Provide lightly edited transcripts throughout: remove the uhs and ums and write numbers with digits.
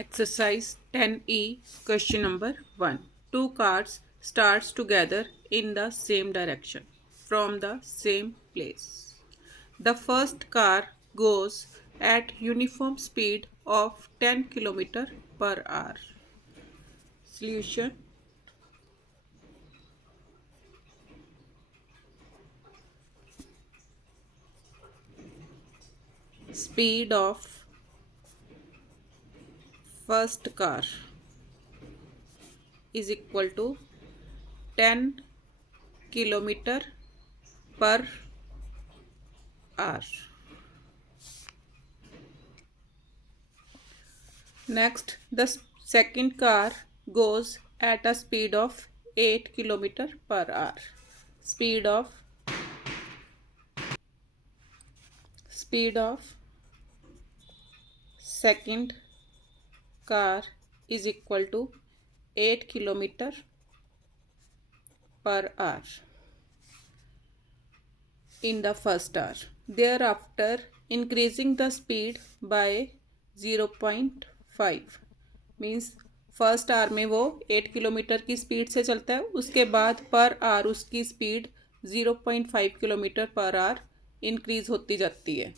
Exercise 10E, question number 1. Two cars starts together in the same direction from the same place. The first car goes at uniform speed of 10 km per hour. Solution: speed of first car is equal to 10 km per hour. Next, the second car goes at a speed of 8 km per hour. Speed of second car is equal to 8 km per hour in the first hour. Thereafter, increasing the speed by 0.5 means first hour में वो 8 kilometre की speed से चलता है, उसके बाद per hour उसकी speed 0.5 kilometre per hour increase होती जाती है.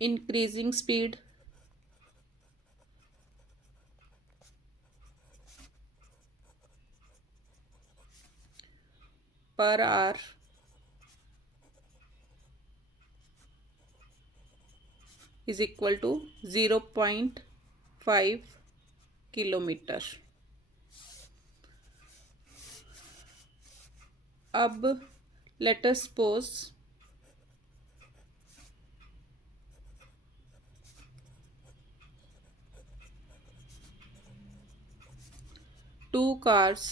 Increasing speed per hour is equal to 0.5 kilometre. अब let us suppose two cars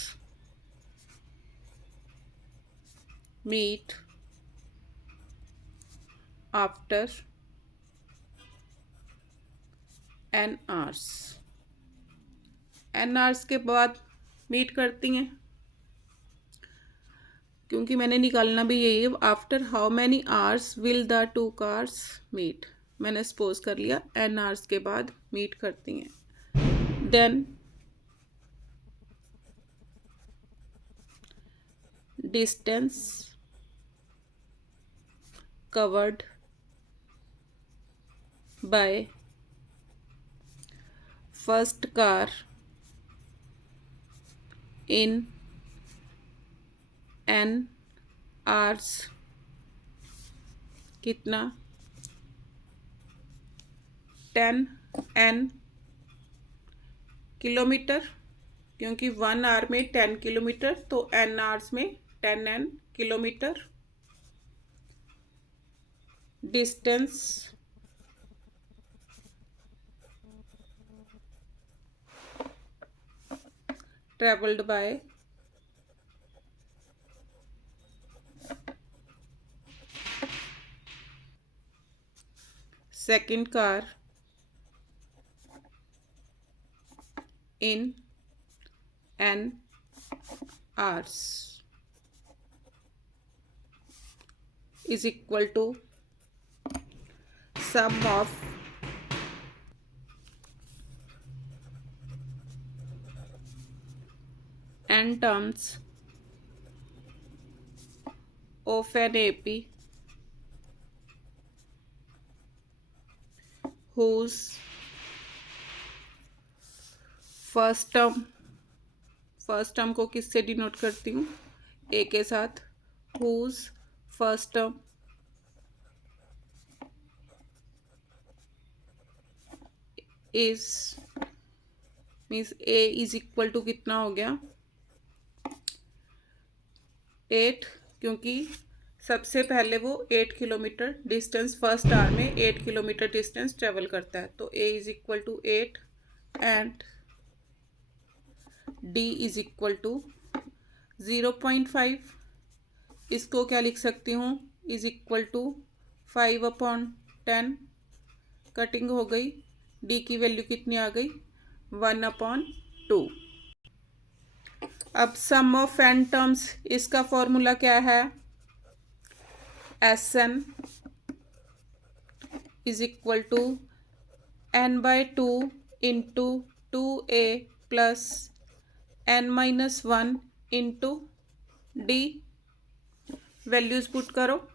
meet after n hours. n hours के बाद मीट करती हैं, क्योंकि मैंने निकालना भी यही है. After how many hours will the two cars meet. मैंने सपोज कर लिया n hours के बाद मीट करती हैं. Then distance covered by first car in n hours कितना 10n किलोमीटर, क्योंकि 1 आवर में 10 किलोमीटर तो n आवर्स में 10n kilometre. Distance travelled by second car in n hours is equal to sum of n terms of an AP whose first term को किससे denote करती हूँ? A के साथ. whose first term is means A is equal to कितना हो गया 8, क्योंकि सबसे पहले वो 8 किलोमीटर डिस्टेंस फर्स्ट आवर में 8 किलोमीटर डिस्टेंस ट्रेवल करता है. तो a is equal to 8 and d is equal to 0.5. इसको क्या लिख सकती हूँ? Is equal to 5/10. कटिंग हो गई. डी की वैल्यू कितनी आ गई? 1/2. अब सम ऑफ n टर्म्स, इसका फॉर्मूला क्या है? Sn is equal to n/2 into 2a plus n-1 into d. Values put करो।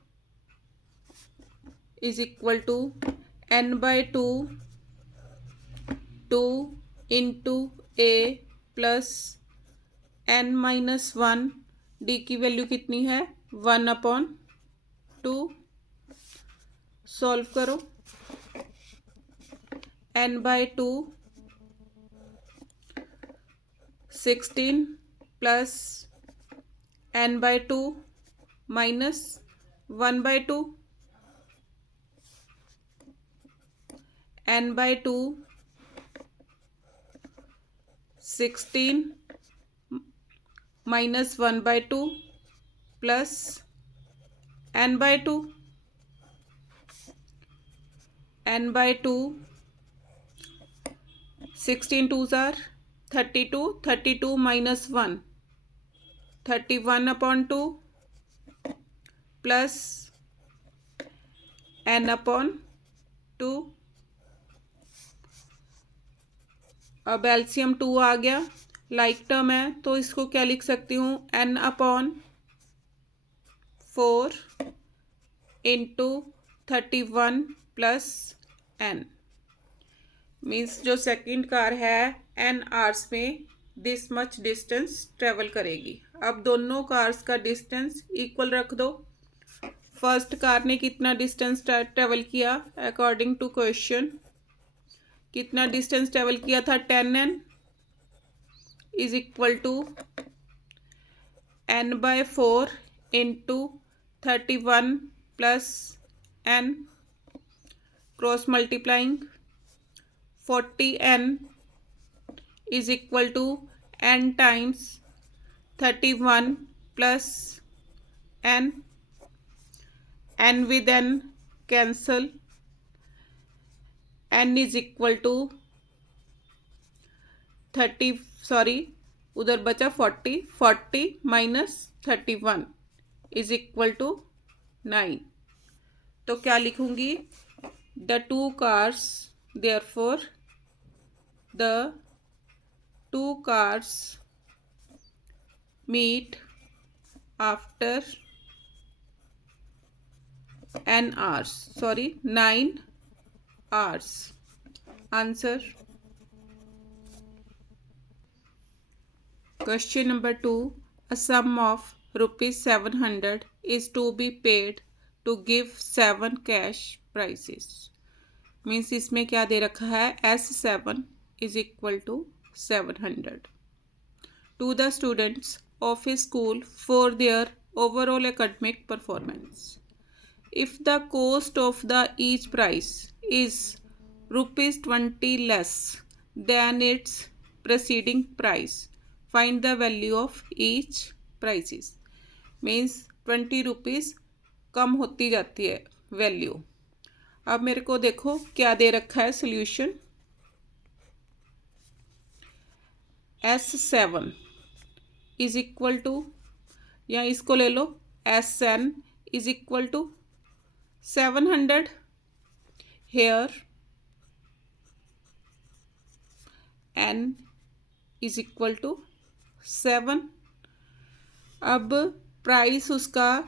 Is equal to n/2 2 into a plus n-1। D की वैल्यू कितनी है 1/2। सॉल्व करो। n/2 16 plus n/2 minus 1/2। n/2 16 minus 1/2 plus n/2। n/2 16 2s are 32 32 minus 1 31/2 plus n/2। अब LCM 2 आ गया। Like term है तो इसको क्या लिख सकती हूँ n/4 into 31 plus n। Means जो सेकंड कार है n आवर्स में दिस मच डिस्टेंस ट्रेवल करेगी। अब दोनों कार्स का डिस्टेंस इक्वल रख दो। फर्स्ट कार ने कितना डिस्टेंस ट्रेवल किया अकॉर्डिंग टू क्वेश्चन, कितना डिस्टेंस ट्रेवल किया था 10n is equal to n/4 into 31 plus n cross multiplying 40n is equal to n times 31 plus n। n with n cancel. n is equal to उधर बचा 40 minus 31 is equal to 9। तो क्या लिखूंगी the two cars therefore the two cars meet after 9 hours। Answer. Question number 2. A sum of ₹700 is to be paid to give 7 cash prizes. Means इसमें क्या दे रखा है S7 is equal to 700 to the students of a school for their overall academic performance. If the cost of the each prize is ₹20 less than its preceding price, find the value of each prices। Means 20 rupees कम होती जाती है value. अब मेरे को देखो क्या दे रखा है solution. S7 is equal to, या इसको ले लो SN is equal to 700। Here N is equal to 7। अब प्राइस उसका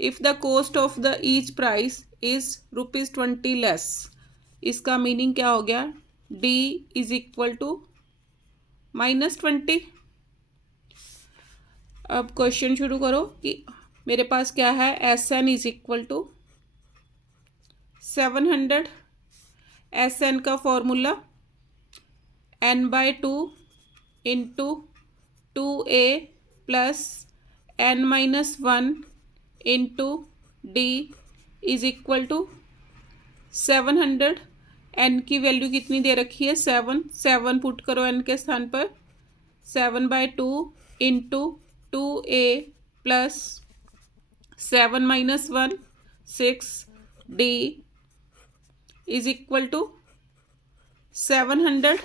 if the cost of the each price is ₹20 less, इसका मीनिंग क्या हो गया D इज इक्वल टू -20। अब क्वेश्चन शुरू करो कि मेरे पास क्या है SN is equal to 700। SN का formula n/2 into 2a plus n-1 into D is equal to 700। n की वैल्यू कितनी दे रखी है 7 पुट करो n के स्थान पर। 7/2 into 2a plus 7-1 6 d is equal to 700।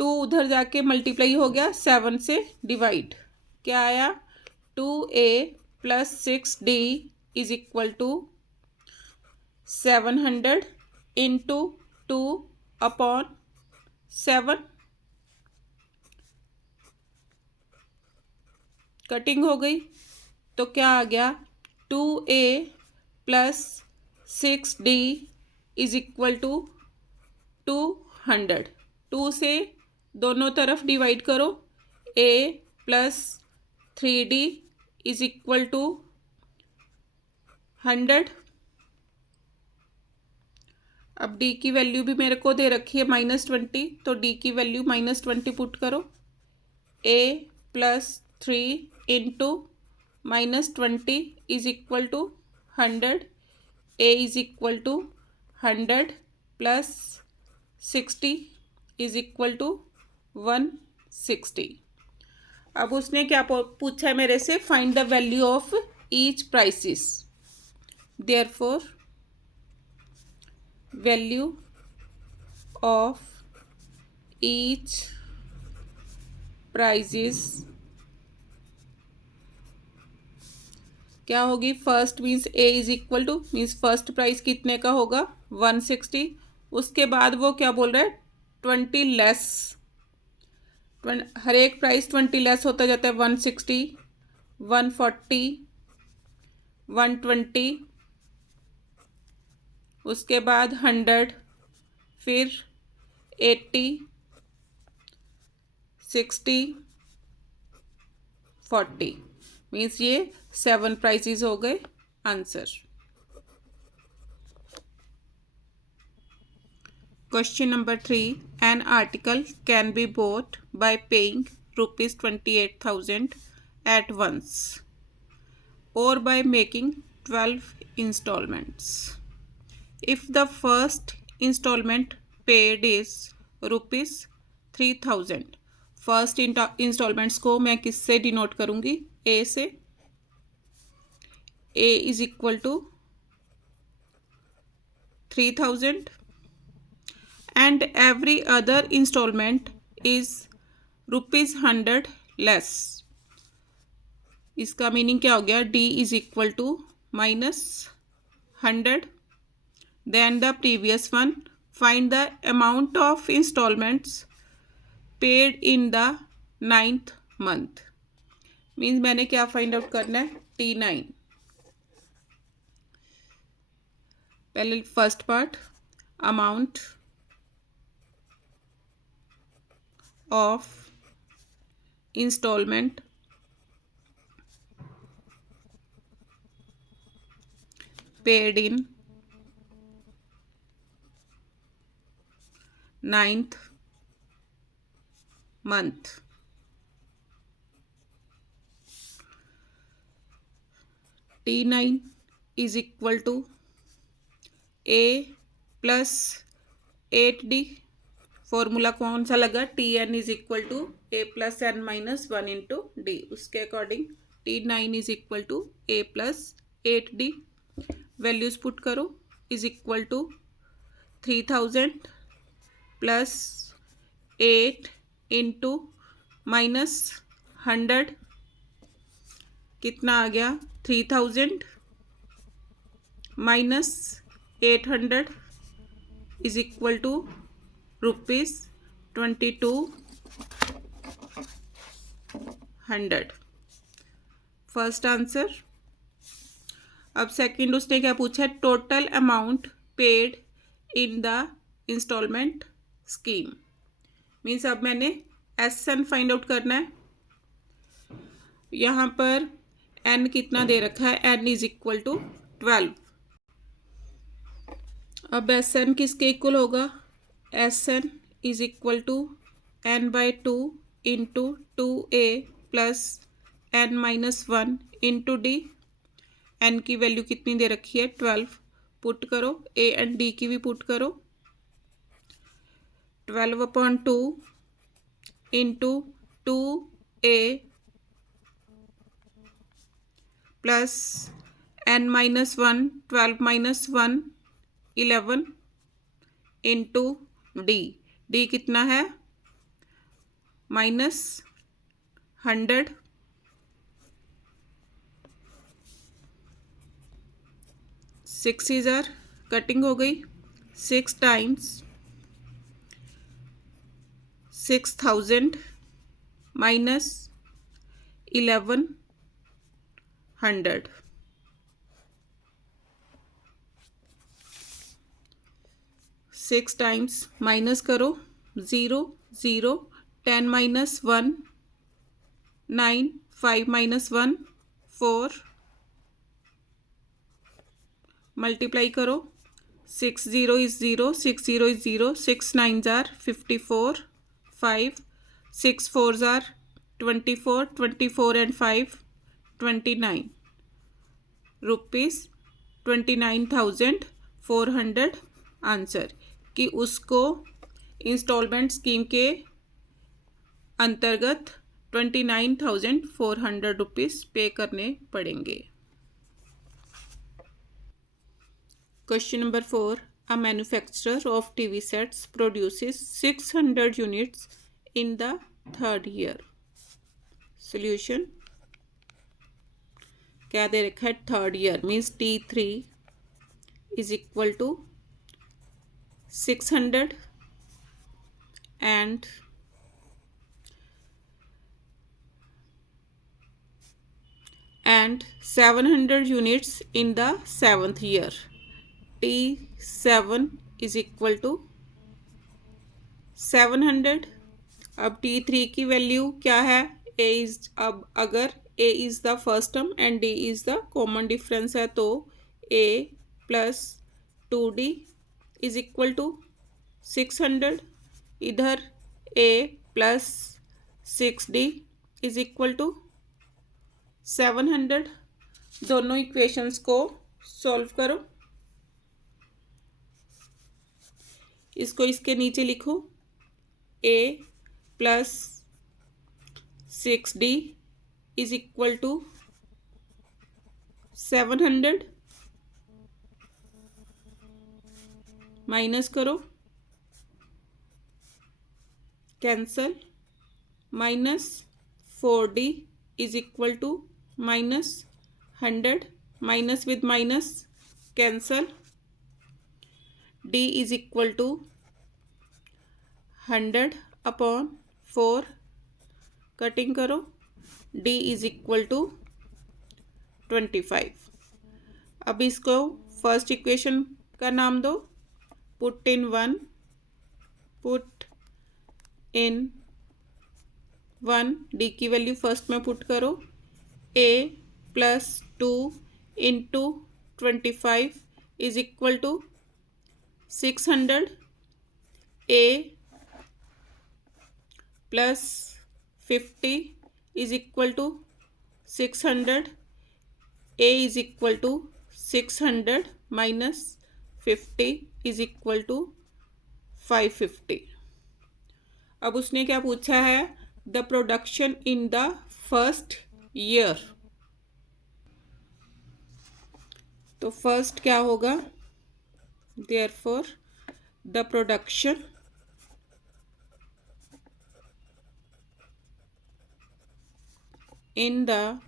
2 उधर जाके मल्टीप्लाई हो गया 7 से डिवाइड, क्या आया 2a plus 6d is equal to 700 into 2/7, cutting हो गई तो क्या आ गया, 2a plus 6d is equal to 200। 2 से दोनों तरफ डिवाइड करो, a plus 3d is equal to 100। अब d की वैल्यू भी मेरे को दे रखी है -20, तो d की वैल्यू -20 पुट करो, a plus 3 into -20 is equal to 100, a is equal to 100 plus 60 is equal to 160। अब उसने क्या पूछा है मेरे से, find the value of each prices. Therefore value of each prices क्या होगी, first means A is equal to, means first price कितने का होगा 160। उसके बाद वो क्या बोल रहा है, 20 लेस, हर एक प्राइस 20 लेस होता जाता है, 160, 140, 120, उसके बाद 100, फिर 80, 60, 40, मीन्स ये 7 प्राइसेस हो गए। Answer. Question number 3, an article can be bought by paying rupees 28,000 at once or by making 12 installments. If the first installment paid is rupees 3,000, first instalments को मैं किससे डिनोट करूंगी, ए से। A is equal to 3,000 and every other instalment is ₹100 less. इसका meaning क्या हो गया, d is equal to -100 then the previous one, find the amount of instalments paid in the 9th month. Means मैंने क्या find out करना है, T9। पहले first part, amount of instalment paid in 9th month। T9 is equal to A plus 8D। Formula कौन सा लगा, Tn is equal to A plus n minus 1 into D. उसके according T9 is equal to A plus 8D। Values put करो, is equal to 3,000 plus 8 into -100, कितना आ गया, 3,000 minus 800 is equal to ₹2200। First answer. अब second उसने क्या पूछा है, total amount paid in the instalment scheme. Means अब मैंने SN फाइंड आउट करना है। यहाँ पर N कितना दे रखा है, N इज इक्वल टू 12। अब SN किसके इक्वल होगा, SN is equal to N/2 into 2A plus n-1 into D. N की वैल्यू कितनी दे रखी है, 12, पुट करो, A एंड D की भी पुट करो, 12/2 into 2A plus n-1, 12 - 1 11 into D. D कितना है, -100, 6 * कटिंग हो गई। 6 टाइम्स 6000 माइनस 1100। 6 टाइम्स माइनस करो, 0 0, 10 माइनस 1 9, 5 माइनस 1 4, मल्टीप्लाई करो। 6 0 is 0, 6 0 is 0, 6 9s are 54, 5 6 4s are 24, 24 and 5 29 rupees 29,400 answer कि उसको इंस्टॉलमेंट स्कीम के अंतर्गत 29,400 रुपीज़ पे करने पड़ेंगे। Question number 4. A manufacturer of TV sets produces 600 units in the third year. Solution. क्या दे रखा है? Third year means T3 is equal to 600 and 700 units in the 7th year. T7 is equal to 700। अब T3 की value क्या है? A is, अब अगर A is the first term and D is the common difference है तो A plus 2D is equal to 600। इधर A plus 6D is equal to 700। दोनों इक्वेशंस को सॉल्व करो। इसको इसके नीचे लिखो। A plus 6D is equal to 700 minus करो, cancel. Minus 4D is equal to minus 100, minus with minus cancel. D is equal to 100 upon 4, cutting करो। D is equal to 25। अब इसको फर्स्ट इक्वेशन का नाम दो। Put in 1, put in 1, D की value first में put करो। A plus 2 into 25 is equal to 600। A plus 50 is equal to 600। A is equal to 600 minus 50 is equal to 550। अब उसने क्या पूछा है? The production in the first year. तो first क्या होगा? Therefore the production in the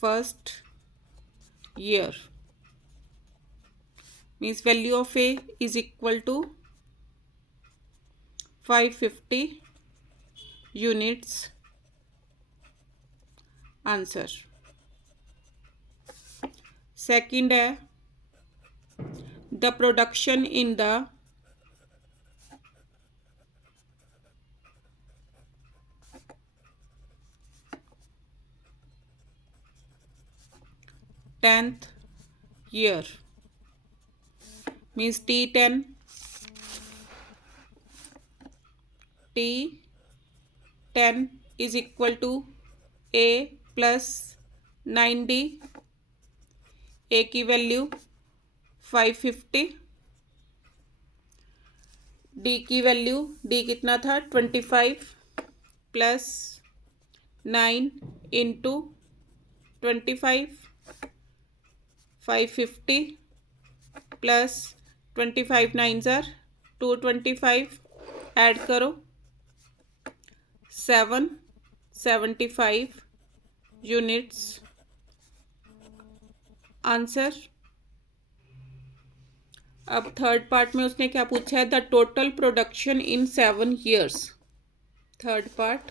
first year means value of A is equal to 550 units answer. Second है the production in the tenth year means T10 is equal to A plus 9D। A की value 550, D की value, D कितना था? 25 plus 9 into 25 550 plus 25 9s are 225 add करो 775 units answer. अब third part में उसने क्या पूछा है, the total production in 7 years। Third part,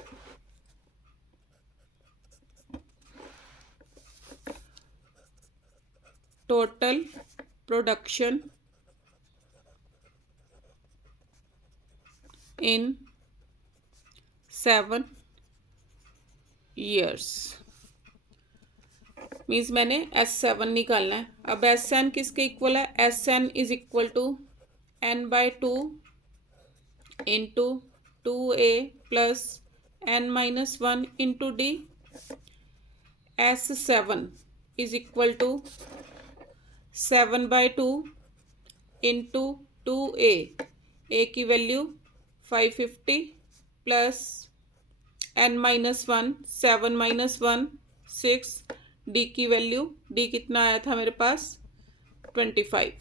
total production in 7 years means मैंने S7 निकालना है। अब SN किसके इक्वल है, SN is equal to N/2 into 2A plus N-1 into D। S7 is equal to 7/2 into 2A, A की value 550 plus N-1 7 - 1 6, D की value, D कितना आया था मेरे पास 25।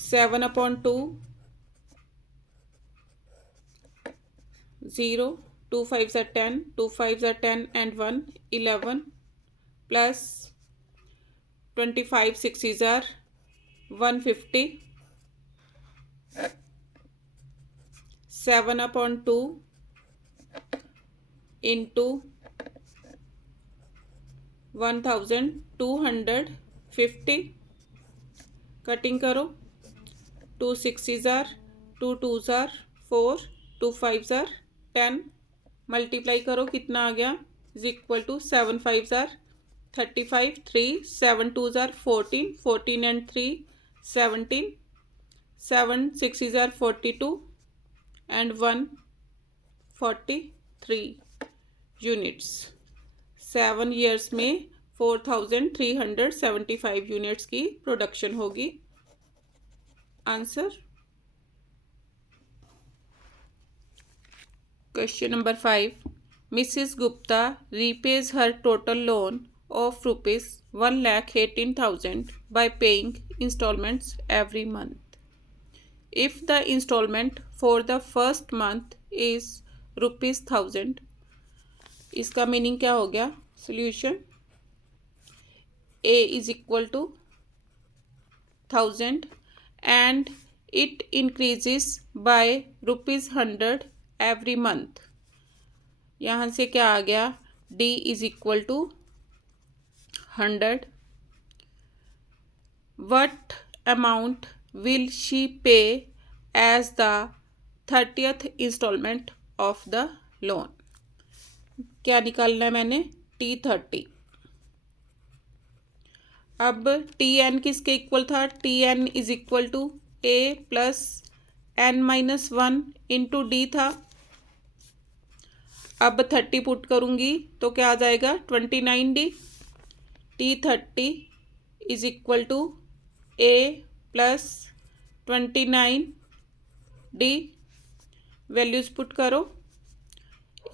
7/2 0, 2 5s are 10, 2 5s are 10 and 1 11 plus 25 6s are 150। 7/2 into 1250, cutting करो, 2 6s are 2 2s are 4, 2 5s are 10, multiply करो, कितना आ गया is equal to 7 5s are 35, 3 7 2s are 14, 14 and 3 17, 7 6s are 42 and 1 43 units. 7 years में 4375 यूनिट्स की production होगी। Answer. Question number 5, Mrs Gupta रीपेज her total loan of ₹1,18,000 by paying installments every month. If the installment for the first month is ₹1,000, इसका meaning क्या हो गया, solution, A is equal to 1000 and it increases by ₹100 every month. यहाँ से क्या आ गया, D is equal to 100। What amount will she pay as the 30th instalment of the loan. क्या निकालना है मैंने, T30। अब TN किसके इक्वल था, TN is equal to A plus N-1 into D था। अब 30 पुट करूंगी तो क्या आ जाएगा 29D। T30 is equal to A plus 29D, values put करो।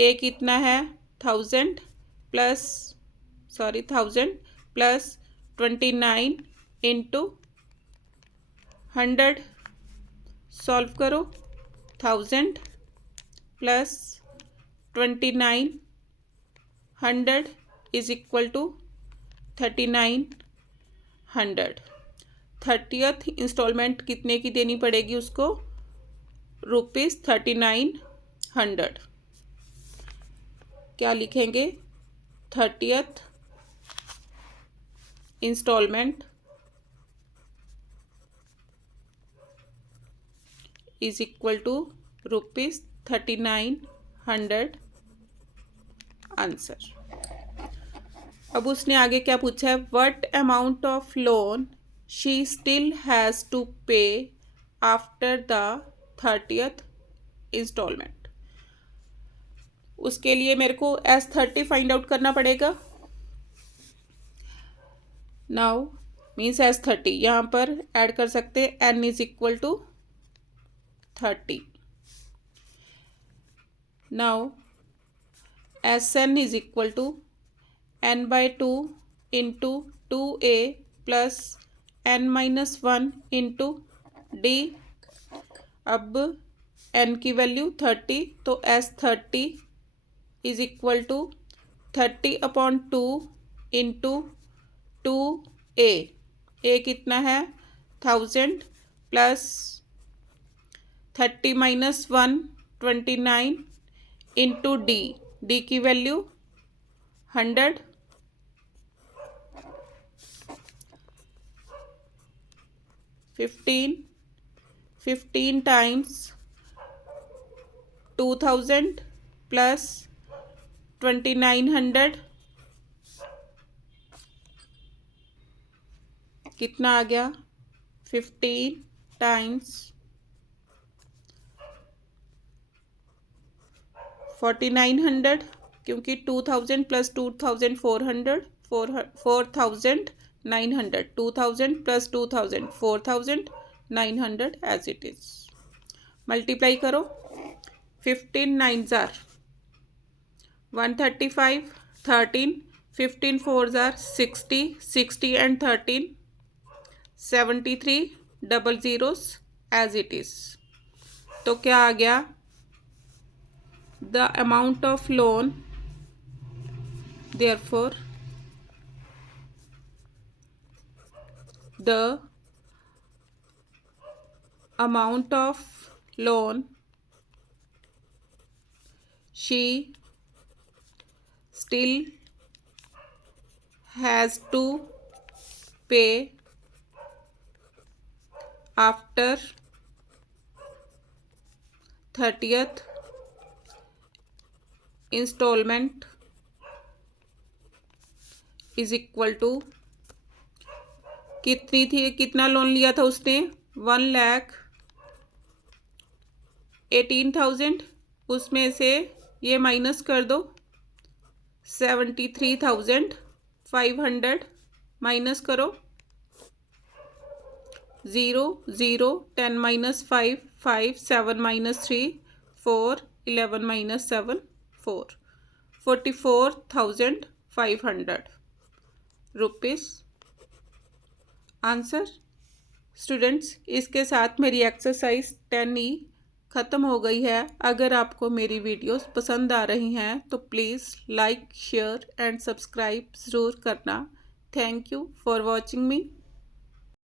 A कितना है 1000 प्लस 29 इंटू 100, सॉल्व करो। 1000 plus 29 100 is equal to 3900। 30th instalment कितने की देनी पड़ेगी उसको, ₹3900। क्या लिखेंगे, 30th instalment is equal to ₹3900। Answer. अब उसने आगे क्या पूछा है, what amount of loan she still has to pay after the 30th instalment. उसके लिए मेरे को S30 फाइंड आउट करना पड़ेगा। नाउ मीन्स S30 यहाँ पर ऐड कर सकते हैं, N is equal to 30। Now SN is equal to N/2 into 2A plus N-1 into D। अब N की वैल्यू 30, तो S30 is equal to 30/2 into 2 a कितना है 1000 प्लस 30 माइनस 1 29 इंटू डी की वैल्यू 100 15 टाइम्स 2000 प्लस 2900 कितना आ गया 15 times 4900 क्योंकि 2000 plus 2400 4900 2000 plus 2000 4900 as it is multiply करो 15 9s are 135 13 15 4s are 60 60 and 13 73 double zeros as it is तो क्या आ गया the amount of loan therefore the amount of loan she still has to pay after 30th instalment is equal to कितनी थी कितना loan लिया था उसने 1,18,000 उसमें से ये माइनस कर दो 73,500 माइनस करो 0 0 10 minus 5 5 7 minus 3 4 11 minus 7 4 44,500 rupees answer. Students इसके साथ मेरी एक्सरसाइज 10E ख़त्म हो गई है। अगर आपको मेरी वीडियोस पसंद आ रही हैं तो please like share and subscribe ज़रूर करना। Thank you for watching me.